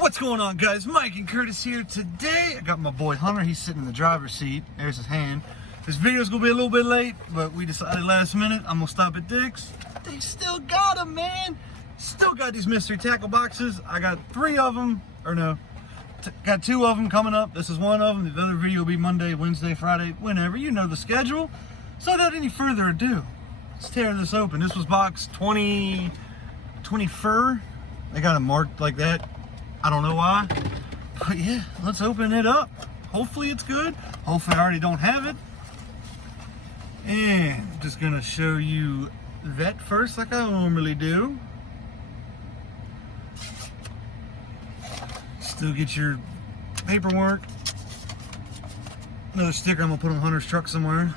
What's going on, guys? Mike and Curtis here. Today I got my boy Hunter. He's sitting in the driver's seat. There's his hand. This video's gonna be a little bit late, but we decided last minute I'm gonna stop at Dick's. They still got them, man. Still got these mystery tackle boxes. I got 3 of them, or no, got 2 of them coming up. This is one of them. The other video will be Monday, Wednesday, Friday, whenever. You know the schedule. So without any further ado, let's tear this open. This was box 24. They got it marked like that. I don't know why. But yeah, let's open it up. Hopefully it's good. Hopefully I already don't have it. And I'm just gonna show you that first like I normally do. Still get your paperwork. Another sticker I'm gonna put on Hunter's truck somewhere.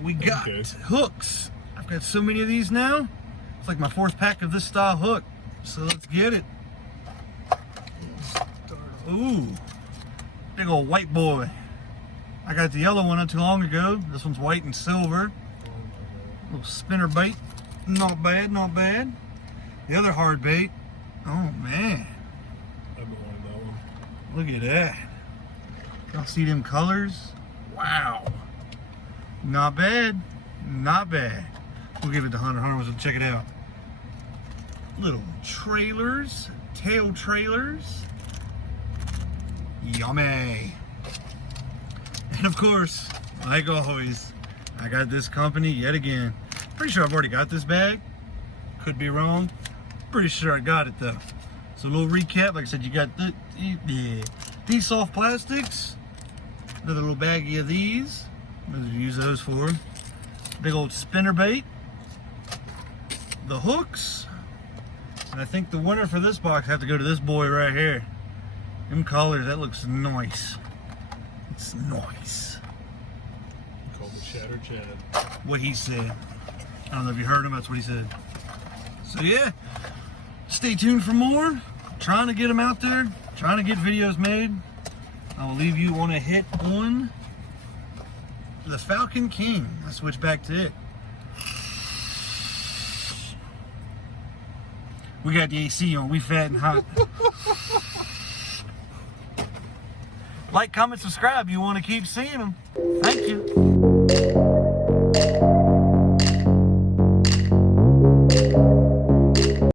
We got hooks. I've got so many of these now. It's like my 4th pack of this style hook. So let's get it. Ooh, big old white boy. I got the yellow one not too long ago. This one's white and silver. Little spinner bait. Not bad, not bad. The other hard bait. Oh man. I've been wanting that one. Look at that. Y'all see them colors? Wow. Not bad. Not bad. We'll give it to Hunter. Hunter wants to check it out. Little trailers. Tail trailers. Yummy. And of course, like always, I got this company yet again. Pretty sure I've already got this bag. Could be wrong. Pretty sure I got it though. So a little recap, like I said, you got these soft plastics. Another little baggie of these. What did you use those for? Big old spinner bait. The hooks. And I think the winner for this box have to go to this boy right here. Them colors, that looks nice. It's nice. Called the Chatter Chad. What he said. I don't know if you heard him, that's what he said. So yeah, stay tuned for more. Trying to get them out there. Trying to get videos made. I will leave you on a hit on the Falcon King. I'll switch back to it. We got the AC on. We fat and hot. Like, comment, subscribe. You want to keep seeing them. Thank you.